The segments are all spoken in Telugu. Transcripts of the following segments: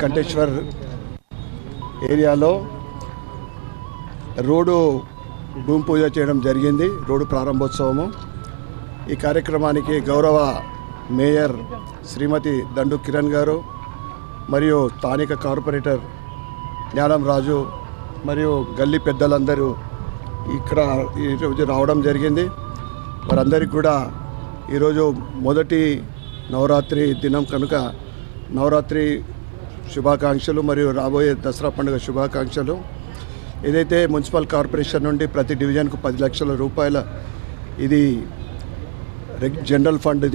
కంటేశ్వర్ ఏరియాలో రోడ్డు భూమి పూజ చేయడం జరిగింది. రోడ్డు ప్రారంభోత్సవము. ఈ కార్యక్రమానికి గౌరవ మేయర్ శ్రీమతి దండు కిరణ్ గారు మరియు స్థానిక కార్పొరేటర్ జ్ఞానం రాజు మరియు గల్లీ పెద్దలందరూ ఇక్కడ ఈరోజు రావడం జరిగింది. వారందరికీ కూడా ఈరోజు మొదటి నవరాత్రి దినం కనుక నవరాత్రి శుభాకాంక్షలు మరియు రాబోయే దసరా పండుగ శుభాకాంక్షలు. ఏదైతే మున్సిపల్ కార్పొరేషన్ నుండి ప్రతి డివిజన్కు 10 లక్షల రూపాయల ఇది జనరల్ ఫండ్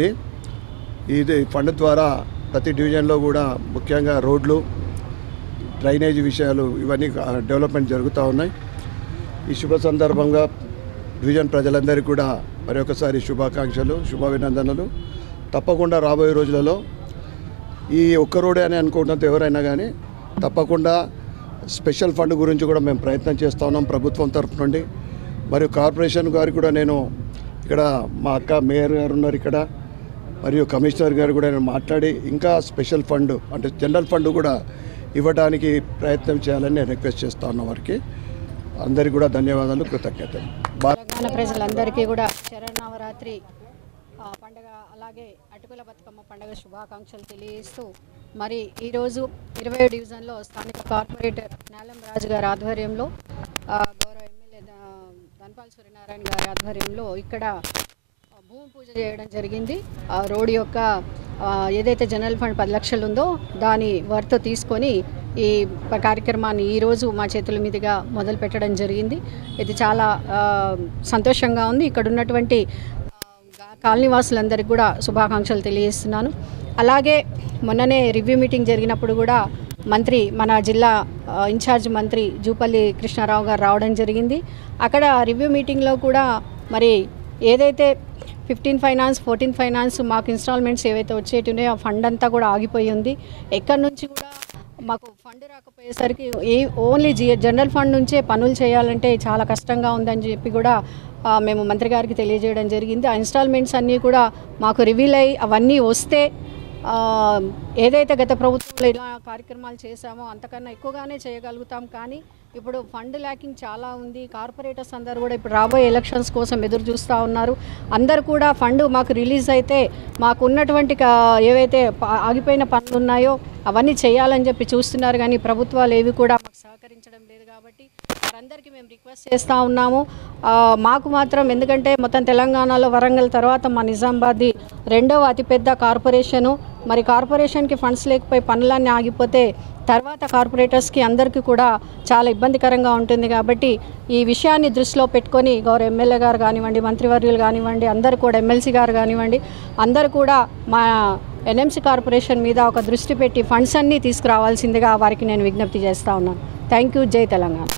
ఇది ఫండ్ ద్వారా ప్రతి డివిజన్లో కూడా ముఖ్యంగా రోడ్లు, డ్రైనేజీ విషయాలు ఇవన్నీ డెవలప్మెంట్ జరుగుతూ ఉన్నాయి. ఈ శుభ సందర్భంగా డివిజన్ ప్రజలందరికీ కూడా మరి ఒకసారి శుభాకాంక్షలు, శుభాభినందనలు. తప్పకుండా రాబోయే రోజులలో ఈ ఒక్క రోడే అని అనుకుంటున్నంత ఎవరైనా కానీ తప్పకుండా స్పెషల్ ఫండ్ గురించి కూడా మేము ప్రయత్నం చేస్తూ ఉన్నాం ప్రభుత్వం తరఫు నుండి. మరియు కార్పొరేషన్ గారికి కూడా నేను ఇక్కడ మా అక్క మేయర్ గారు ఉన్నారు ఇక్కడ, మరియు కమిషనర్ గారు కూడా నేను మాట్లాడి ఇంకా స్పెషల్ ఫండ్ అంటే జనరల్ ఫండ్ కూడా ఇవ్వడానికి ప్రయత్నం చేయాలని నేను రిక్వెస్ట్ చేస్తా ఉన్నా. వారికి అందరికీ కూడా ధన్యవాదాలు, కృతజ్ఞతలు. తెలంగాణ ప్రజలందరికీ కూడా శరన్నవరాత్రి పండుగ అలాగే అటుకుల బతుకమ్మ పండుగ శుభాకాంక్షలు తెలియజేస్తూ మరి ఈరోజు 20 డివిజన్లో స్థానిక కార్పొరేటర్ జ్ఞానం రాజు గారి ఆధ్వర్యంలో గౌరవ ఎమ్మెల్యే ధన్పాల్ సూర్యనారాయణ గారి ఆధ్వర్యంలో ఇక్కడ భూమి పూజ చేయడం జరిగింది. రోడ్డు యొక్క ఏదైతే జనరల్ ఫండ్ 10 లక్షలు ఉందో దాని వర్త్ తీసుకొని ఈ కార్యక్రమాన్ని ఈరోజు మా చేతుల మీదుగా మొదలు పెట్టడం జరిగింది. ఇది చాలా సంతోషంగా ఉంది. ఇక్కడ ఉన్నటువంటి కాలనీ వాసులందరికీ కూడా శుభాకాంక్షలు తెలియజేస్తున్నాను. అలాగే మొన్ననే రివ్యూ మీటింగ్ జరిగినప్పుడు కూడా మంత్రి మన జిల్లా ఇన్ఛార్జ్ మంత్రి జూపల్లి కృష్ణారావు గారు రావడం జరిగింది. అక్కడ రివ్యూ మీటింగ్లో కూడా మరి ఏదైతే 15 ఫైనాన్స్ 14 ఫైనాన్స్ మాకు ఇన్స్టాల్మెంట్స్ ఏవైతే వచ్చేటిన్నాయో ఆ ఫండ్ అంతా కూడా ఆగిపోయి ఉంది. ఎక్కడి నుంచి కూడా మాకు ఫండ్ రాకపోయేసరికి ఓన్లీ జనరల్ ఫండ్ నుంచే పనులు చేయాలంటే చాలా కష్టంగా ఉందని చెప్పి కూడా మేము మంత్రి గారికి తెలియజేయడం జరిగింది. ఆ ఇన్స్టాల్మెంట్స్ అన్నీ కూడా మాకు రివీల్ అయ్యి అవన్నీ వస్తే ఏదైతే గత ప్రభుత్వంలో ఇలా కార్యక్రమాలు చేశామో అంతకన్నా ఎక్కువగానే చేయగలుగుతాం. కానీ ఇప్పుడు ఫండ్ ల్యాకింగ్ చాలా ఉంది. కార్పొరేటర్స్ అందరూ కూడా ఇప్పుడు రాబోయే ఎలక్షన్స్ కోసం ఎదురు చూస్తూ ఉన్నారు. అందరూ కూడా ఫండ్ మాకు రిలీజ్ అయితే మాకు ఉన్నటువంటి ఏవైతే ఆగిపోయిన పనులు ఉన్నాయో అవన్నీ చేయాలని చెప్పి చూస్తున్నారు. కానీ ప్రభుత్వాలు ఏవి కూడా మాకు సహకరించడం లేదు. కాబట్టి వారందరికీ మేము రిక్వెస్ట్ చేస్తూ ఉన్నాము. మాకు మాత్రం ఎందుకంటే మొత్తం తెలంగాణలో వరంగల్ తర్వాత మా నిజామాబాద్ రెండవ అతిపెద్ద కార్పొరేషను. మరి కార్పొరేషన్కి ఫండ్స్ లేకపోయి పనులన్నీ ఆగిపోతే తర్వాత కార్పొరేటర్స్కి అందరికీ కూడా చాలా ఇబ్బందికరంగా ఉంటుంది. కాబట్టి ఈ విషయాన్ని దృష్టిలో పెట్టుకొని గౌరవ ఎమ్మెల్యే గారు కానివ్వండి, మంత్రివర్యులు కానివ్వండి, అందరూ కూడా ఎమ్మెల్సీ గారు కానివ్వండి, అందరూ కూడా మా ఎన్ఎంసీ కార్పొరేషన్ మీద ఒక దృష్టి పెట్టి ఫండ్స్ అన్నీ తీసుకురావాల్సిందిగా వారికి నేను విజ్ఞప్తి చేస్తూ ఉన్నాను. Thank you. జై తెలంగాణ.